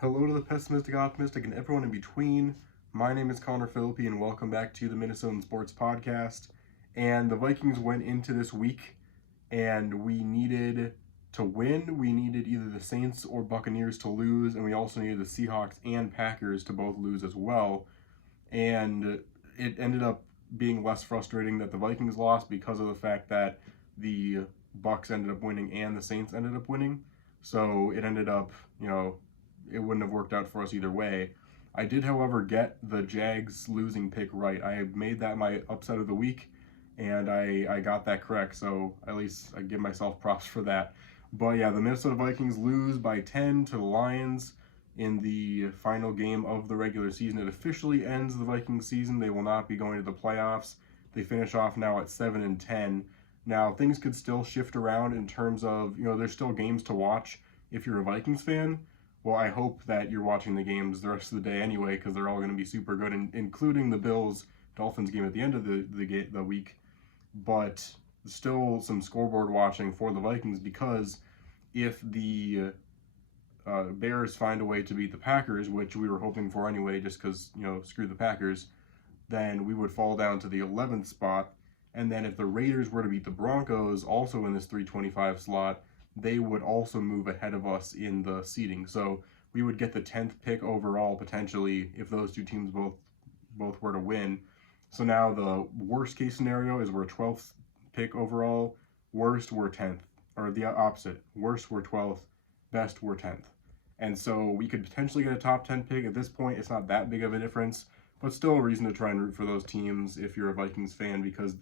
Hello to the pessimistic, optimistic, and everyone in between. My name is Connor Philippi, and welcome back to the Minnesotan Sports Podcast. And the Vikings went into this week, and we needed to win. We needed either the Saints or Buccaneers to lose, and we also needed the Seahawks and Packers to both lose as well. And it ended up being less frustrating that the Vikings lost because of the fact that the Bucs ended up winning and the Saints ended up winning. So it ended up, it wouldn't have worked out for us either way. I did, however, get the Jags losing pick right. I made that my upset of the week, and I got that correct, so at least I give myself props for that. But yeah, the Minnesota Vikings lose by 10 to the Lions in the final game of the regular season. It officially ends the Vikings season. They will not be going to the playoffs. They finish off now at 7-10. Now, things could still shift around in terms of, there's still games to watch if you're a Vikings fan. Well, I hope that you're watching the games the rest of the day anyway, because they're all going to be super good, including the Bills-Dolphins game at the end of the week. But still some scoreboard watching for the Vikings, because if the Bears find a way to beat the Packers, which we were hoping for anyway, just because, screw the Packers, then we would fall down to the 11th spot. And then if the Raiders were to beat the Broncos, also in this 325 slot, they would also move ahead of us in the seeding. So we would get the 10th pick overall, potentially, if those two teams both were to win. So now the worst case scenario is we're 12th pick overall, worst we're 10th, or the opposite. Worst we're 12th, best we're 10th. And so we could potentially get a top 10 pick. At this point, it's not that big of a difference, but still a reason to try and root for those teams if you're a Vikings fan, because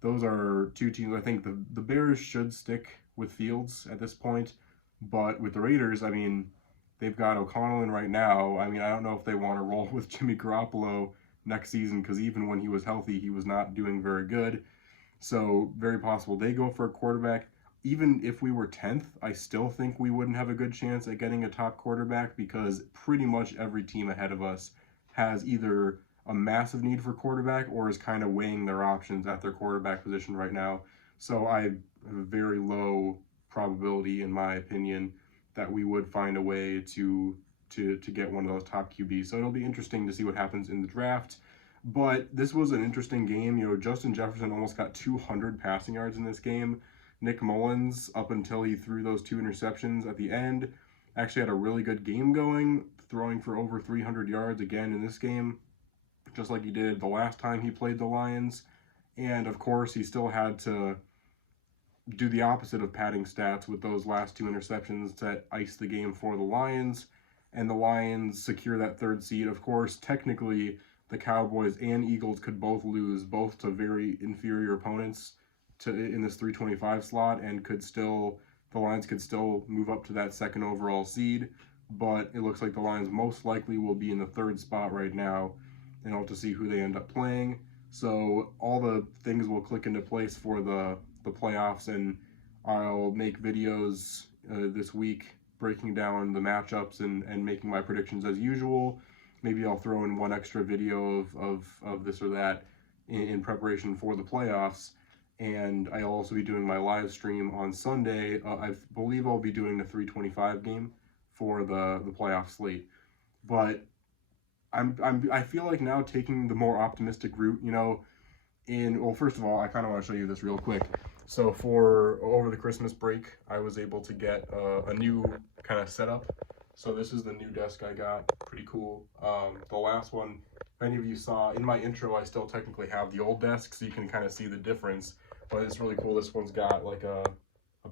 those are two teams. I think the Bears should stick with Fields at this point, but with the Raiders, I mean, they've got O'Connell in right now. I mean, I don't know if they want to roll with Jimmy Garoppolo next season, because even when he was healthy, he was not doing very good. So very possible they go for a quarterback. Even if we were 10th, I still think we wouldn't have a good chance at getting a top quarterback, because pretty much every team ahead of us has either a massive need for quarterback or is kind of weighing their options at their quarterback position right now. So I have a very low probability, in my opinion, that we would find a way to get one of those top QBs. So it'll be interesting to see what happens in the draft. But this was an interesting game. Justin Jefferson almost got 200 passing yards in this game. Nick Mullins, up until he threw those 2 interceptions at the end, actually had a really good game going, throwing for over 300 yards again in this game, just like he did the last time he played the Lions. And of course, he still had to do the opposite of padding stats with those last 2 interceptions to ice the game for the Lions. And the Lions secure that 3rd seed. Of course, technically, the Cowboys and Eagles could both lose, both to very inferior opponents in this 325 slot, and the Lions could still move up to that 2nd overall seed. But it looks like the Lions most likely will be in the 3rd spot right now, and I'll have to see who they end up playing. So all the things will click into place for the playoffs, and I'll make videos this week breaking down the matchups and making my predictions as usual. Maybe I'll throw in one extra video of this or that in preparation for the playoffs. And I'll also be doing my live stream on Sunday. I believe I'll be doing the 325 game for the playoff slate. But I feel like now taking the more optimistic route, well, first of all, I kind of want to show you this real quick. So for over the Christmas break, I was able to get a new kind of setup. So this is the new desk I got. Pretty cool. The last one, if any of you saw in my intro, I still technically have the old desk, so you can kind of see the difference. But it's really cool. This one's got like a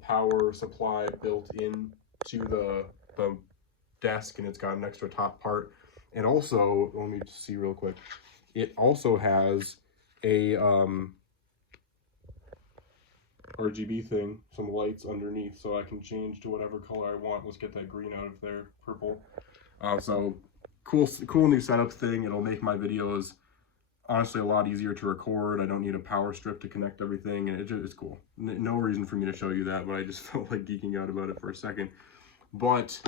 power supply built in to the desk, and it's got an extra top part. And also, let me just see real quick, it also has a RGB thing, some lights underneath, so I can change to whatever color I want. Let's get that green out of there, purple. So cool new setup thing. It'll make my videos honestly a lot easier to record. I don't need a power strip to connect everything, and it's cool. No reason for me to show you that, but I just felt like geeking out about it for a second. But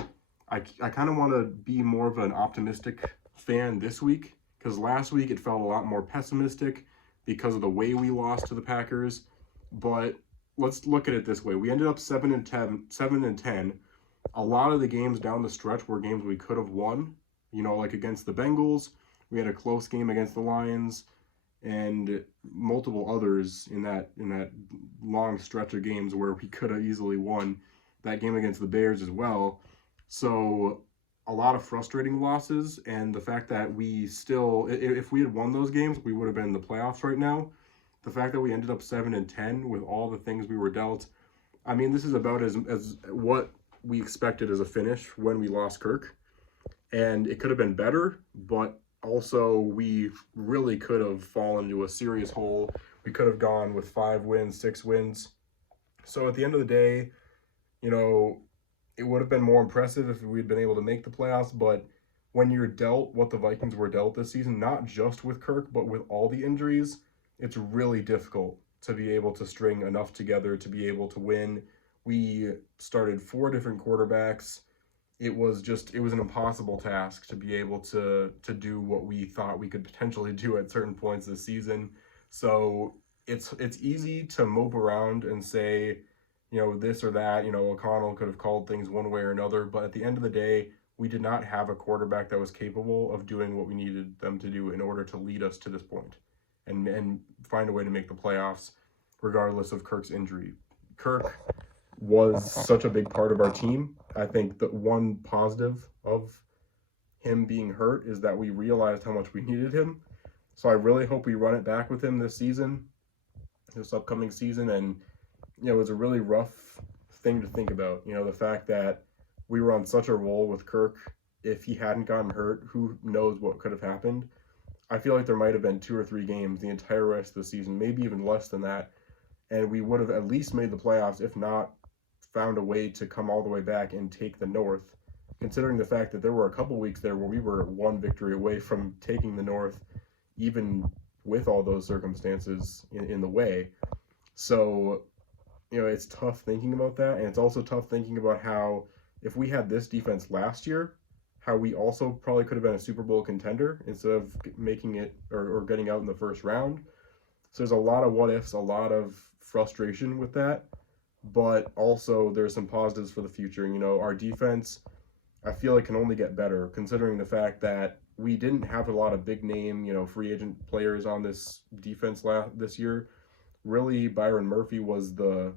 I kind of want to be more of an optimistic fan this week, because last week it felt a lot more pessimistic because of the way we lost to the Packers. But let's look at it this way. We ended up 7-10, a lot of the games down the stretch were games we could have won. Like against the Bengals, we had a close game against the Lions, and multiple others in that long stretch of games where we could have easily won. That game against the Bears as well. So a lot of frustrating losses, and the fact that we still, if we had won those games, we would have been in the playoffs right now. The fact that we ended up 7-10 with all the things we were dealt, I mean, this is about as what we expected as a finish when we lost Kirk, and it could have been better, but also we really could have fallen into a serious hole. We could have gone with 5 wins, 6 wins. So at the end of the day, you know, it would have been more impressive if we'd been able to make the playoffs, but when you're dealt what the Vikings were dealt this season, not just with Kirk, but with all the injuries, it's really difficult to be able to string enough together to be able to win. We started 4 different quarterbacks. It was an impossible task to be able to do what we thought we could potentially do at certain points this season. So it's easy to mope around and say, this or that, O'Connell could have called things one way or another, but at the end of the day, we did not have a quarterback that was capable of doing what we needed them to do in order to lead us to this point and find a way to make the playoffs regardless of Kirk's injury. Kirk was such a big part of our team. I think that one positive of him being hurt is that we realized how much we needed him. So I really hope we run it back with him this upcoming season. And, it was a really rough thing to think about. The fact that we were on such a roll with Kirk. If he hadn't gotten hurt, who knows what could have happened. I feel like there might have been 2 or 3 games the entire rest of the season, maybe even less than that, and we would have at least made the playoffs, if not found a way to come all the way back and take the North, considering the fact that there were a couple weeks there where we were 1 victory away from taking the North, even with all those circumstances in the way. So, it's tough thinking about that, and it's also tough thinking about how, if we had this defense last year, how we also probably could have been a Super Bowl contender instead of making it or getting out in the first round. So there's a lot of what ifs, a lot of frustration with that, but also there's some positives for the future. Our defense, I feel like, can only get better, considering the fact that we didn't have a lot of big name, free agent players on this defense this year. Really, Byron Murphy was the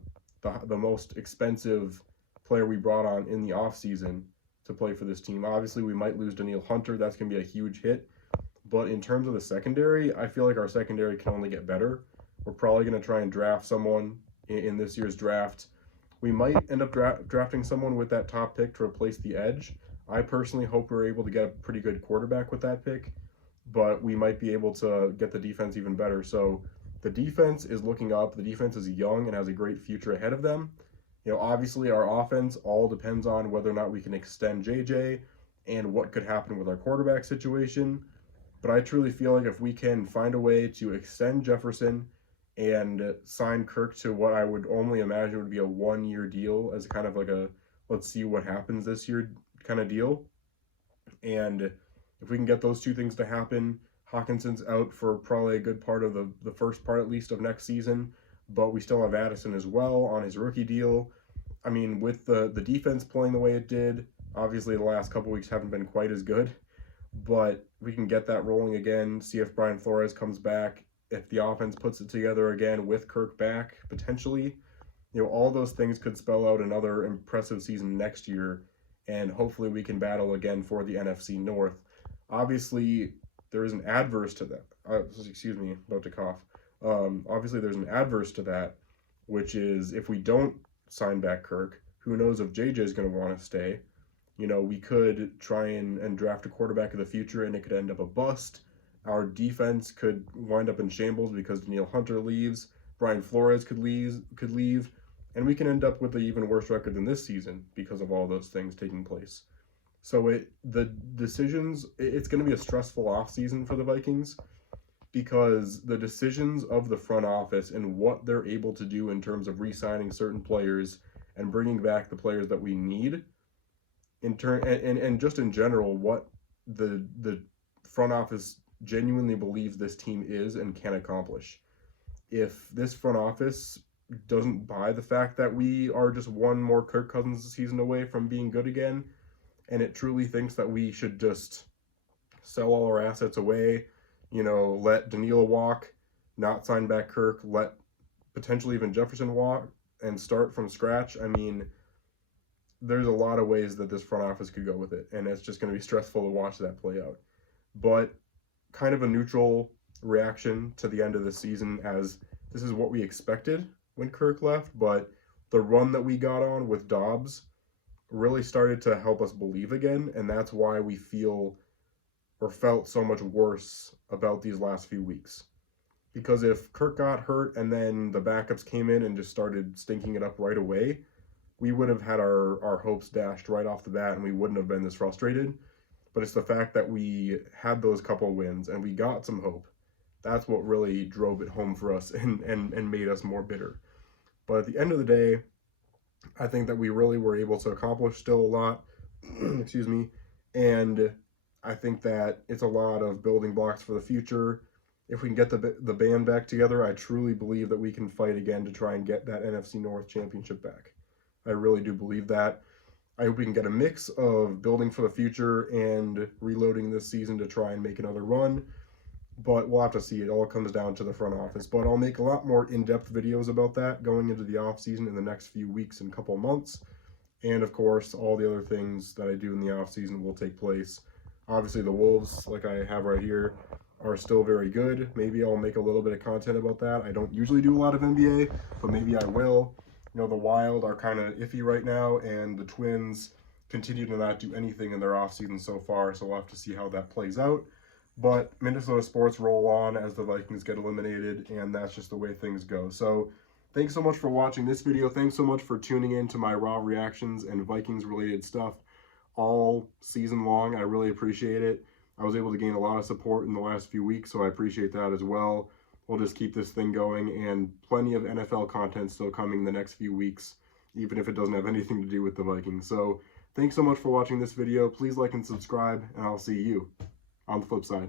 most expensive player we brought on in the offseason to play for this team. Obviously, we might lose Danielle Hunter. That's going to be a huge hit. But in terms of the secondary, I feel like our secondary can only get better. We're probably going to try and draft someone in this year's draft. We might end up drafting someone with that top pick to replace the edge. I personally hope we're able to get a pretty good quarterback with that pick, but we might be able to get the defense even better. So the defense is looking up. The defense is young and has a great future ahead of them. Obviously our offense all depends on whether or not we can extend JJ and what could happen with our quarterback situation. But I truly feel like if we can find a way to extend Jefferson and sign Kirk to what I would only imagine would be a 1-year deal as kind of like a let's see what happens this year kind of deal. And if we can get those 2 things to happen, Hawkinson's out for probably a good part of the first part at least of next season, but we still have Addison as well on his rookie deal. I mean, with the defense playing the way it did, obviously the last couple weeks haven't been quite as good, but we can get that rolling again, see if Brian Flores comes back, if the offense puts it together again with Kirk back, potentially. All those things could spell out another impressive season next year, and hopefully we can battle again for the NFC North. Obviously, there is an adverse to that. Excuse me, about to cough. Obviously, there's an adverse to that, which is if we don't sign back Kirk, who knows if JJ is going to want to stay. We could try and draft a quarterback of the future, and it could end up a bust. Our defense could wind up in shambles because Danielle Hunter leaves. Brian Flores could leave, and we can end up with an even worse record than this season because of all those things taking place. So it's going to be a stressful offseason for the Vikings, because the decisions of the front office and what they're able to do in terms of re-signing certain players and bringing back the players that we need, and just in general, what the front office genuinely believes this team is and can accomplish. If this front office doesn't buy the fact that we are just one more Kirk Cousins season away from being good again, and it truly thinks that we should just sell all our assets away, let Danilo walk, not sign back Kirk, let potentially even Jefferson walk, and start from scratch. I mean, there's a lot of ways that this front office could go with it, and it's just going to be stressful to watch that play out. But kind of a neutral reaction to the end of the season, as this is what we expected when Kirk left, but the run that we got on with Dobbs really started to help us believe again, and that's why we feel or felt so much worse about these last few weeks. Because if Kirk got hurt and then the backups came in and just started stinking it up right away, we would have had our hopes dashed right off the bat and we wouldn't have been this frustrated. But it's the fact that we had those couple wins and we got some hope. That's what really drove it home for us and made us more bitter. But at the end of the day, I think that we really were able to accomplish still a lot. Excuse me. And I think that it's a lot of building blocks for the future. If we can get the band back together, I truly believe that we can fight again to try and get that NFC North championship back. I really do believe that. I hope we can get a mix of building for the future and reloading this season to try and make another run. But we'll have to see. It all comes down to the front office. But I'll make a lot more in-depth videos about that going into the offseason in the next few weeks and couple months. And, of course, all the other things that I do in the offseason will take place. Obviously, the Wolves, like I have right here, are still very good. Maybe I'll make a little bit of content about that. I don't usually do a lot of NBA, but maybe I will. The Wild are kind of iffy right now, and the Twins continue to not do anything in their offseason so far, so we'll have to see how that plays out. But Minnesota sports roll on as the Vikings get eliminated, and that's just the way things go. So thanks so much for watching this video. Thanks so much for tuning in to my raw reactions and Vikings-related stuff all season long. I really appreciate it. I was able to gain a lot of support in the last few weeks, so I appreciate that as well. We'll just keep this thing going, and plenty of NFL content still coming the next few weeks, even if it doesn't have anything to do with the Vikings. So thanks so much for watching this video. Please like and subscribe, and I'll see you on the flip side.